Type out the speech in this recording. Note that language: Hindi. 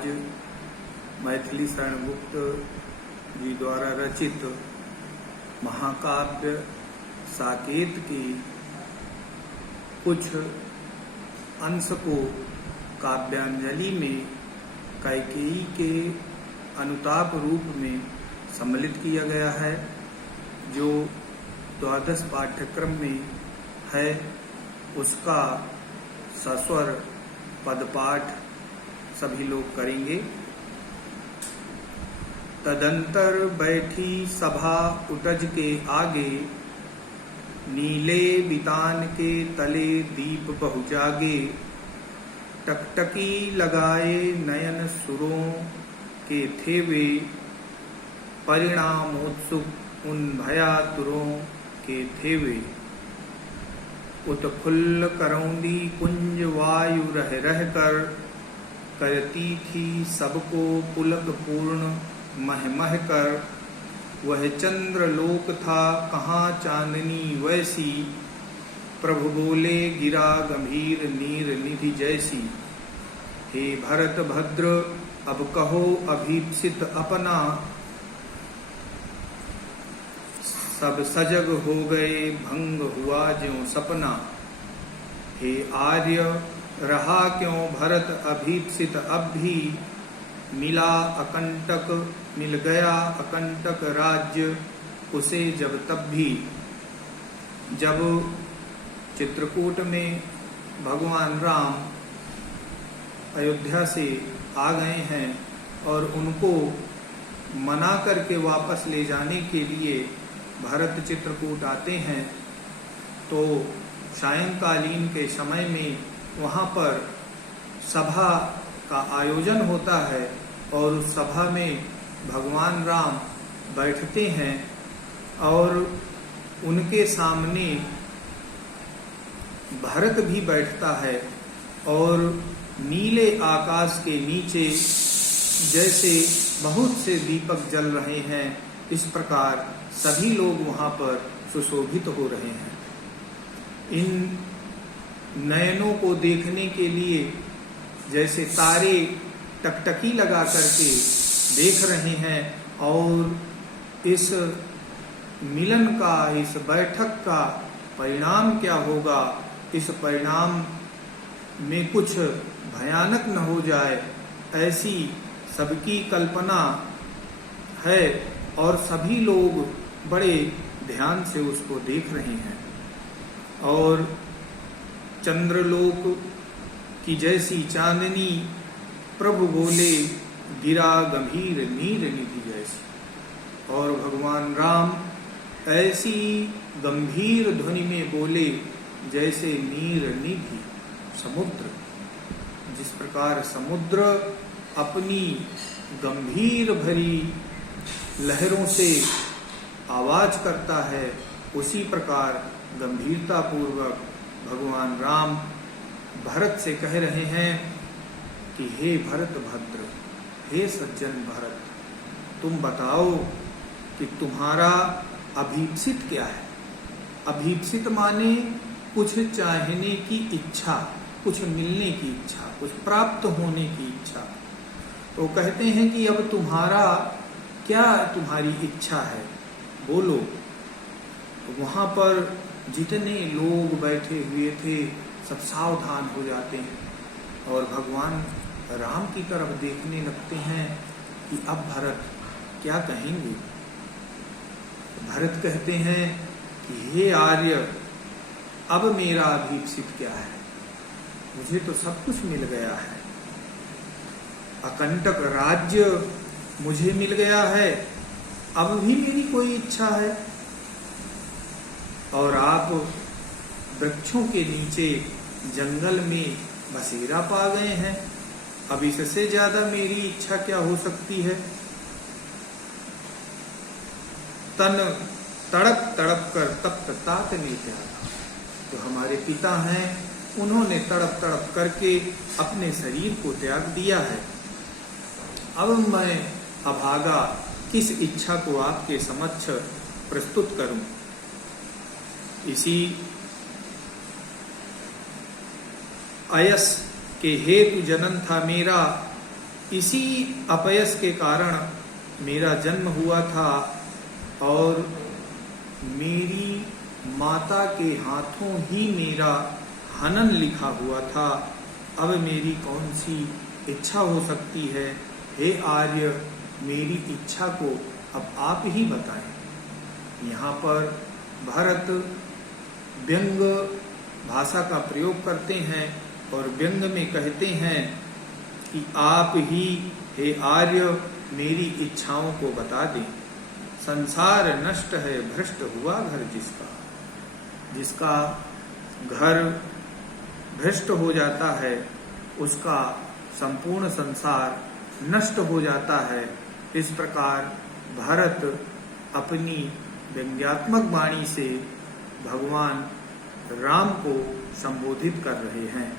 आज मैथिली शरण गुप्त जी द्वारा रचित महाकाव्य साकेत की कुछ अंश को काव्यांजलि में कैकेयी के अनुताप रूप में सम्मिलित किया गया है, जो द्वादश पाठ्यक्रम में है। उसका सस्वर पदपाठ सभी लोग करेंगे। तदंतर बैठी सभा उटज के आगे, नीले बितान के तले दीप बहु जागे। टकटकी लगाए नयन सुरों के थे वे, परिणामोत्सुक उन भयातुरों के थे वे। उत्फुल्ल करौंदी कुंज वायु रह रह कर, करती थी सबको पुलक पूर्ण मह मह कर। वह चंद्रलोक था कहाँ चांदनी वैसी, प्रभु बोले गिरा गंभीर नीर निधि जैसी। हे भरत भद्र अब कहो अभीप्सित अपना, सब सजग हो गए भंग हुआ ज्यों सपना। हे आर्य रहा क्यों भरत अभीप्सित अब भी, मिला अकंटक मिल गया अकंटक राज्य उसे जब तब भी। जब चित्रकूट में भगवान राम अयोध्या से आ गए हैं और उनको मना करके वापस ले जाने के लिए भरत चित्रकूट आते हैं, तो सायंकालीन के समय में वहाँ पर सभा का आयोजन होता है और उस सभा में भगवान राम बैठते हैं और उनके सामने भरत भी बैठता है। और नीले आकाश के नीचे जैसे बहुत से दीपक जल रहे हैं, इस प्रकार सभी लोग वहाँ पर सुशोभित हो रहे हैं। इन नयनों को देखने के लिए जैसे तारे टकटकी लगा करके देख रहे हैं और इस मिलन का, इस बैठक का परिणाम क्या होगा, इस परिणाम में कुछ भयानक न हो जाए, ऐसी सबकी कल्पना है और सभी लोग बड़े ध्यान से उसको देख रहे हैं। और चंद्रलोक की जैसी चांदनी प्रभु बोले गिरा गंभीर नीर निधि जैसी। और भगवान राम ऐसी गंभीर ध्वनि में बोले जैसे नीर निधि समुद्र। जिस प्रकार समुद्र अपनी गंभीर भरी लहरों से आवाज करता है, उसी प्रकार गंभीरता पूर्वक भगवान राम भरत से कह रहे हैं कि हे भरत भद्र, हे सज्जन भरत, तुम बताओ कि तुम्हारा अभीप्सित क्या है। अभीप्सित माने कुछ चाहने की इच्छा, कुछ मिलने की इच्छा, कुछ प्राप्त होने की इच्छा। तो कहते हैं कि अब तुम्हारा क्या, तुम्हारी इच्छा है, बोलो। तो वहां पर जितने लोग बैठे हुए थे सब सावधान हो जाते हैं और भगवान राम की तरफ देखने लगते हैं कि अब भरत क्या कहेंगे। भरत कहते हैं कि हे आर्य, अब मेरा अभीप्सित क्या है, मुझे तो सब कुछ मिल गया है। अकंटक राज्य मुझे मिल गया है, अब भी मेरी कोई इच्छा है। और आप वृक्षों के नीचे जंगल में बसेरा पा गए हैं, अब इससे ज्यादा मेरी इच्छा क्या हो सकती है। तन तड़प तड़प कर तप्त तात ने त्यागा। तो हमारे पिता हैं, उन्होंने तड़प तड़प करके अपने शरीर को त्याग दिया है। अब मैं अभागा किस इच्छा को आपके समक्ष प्रस्तुत करूं। इसी अयस के हेतु जनन था मेरा, इसी अपयस के कारण मेरा जन्म हुआ था और मेरी माता के हाथों ही मेरा हनन लिखा हुआ था। अब मेरी कौन सी इच्छा हो सकती है? हे आर्य, मेरी इच्छा को अब आप ही बताएं। यहाँ पर भरत व्यंग भाषा का प्रयोग करते हैं और व्यंग में कहते हैं कि आप ही हे आर्य मेरी इच्छाओं को बता दें। संसार नष्ट है, भ्रष्ट हुआ घर जिसका घर भ्रष्ट हो जाता है उसका संपूर्ण संसार नष्ट हो जाता है। इस प्रकार भरत अपनी व्यंग्यात्मक वाणी से भगवान राम को संबोधित कर रहे हैं।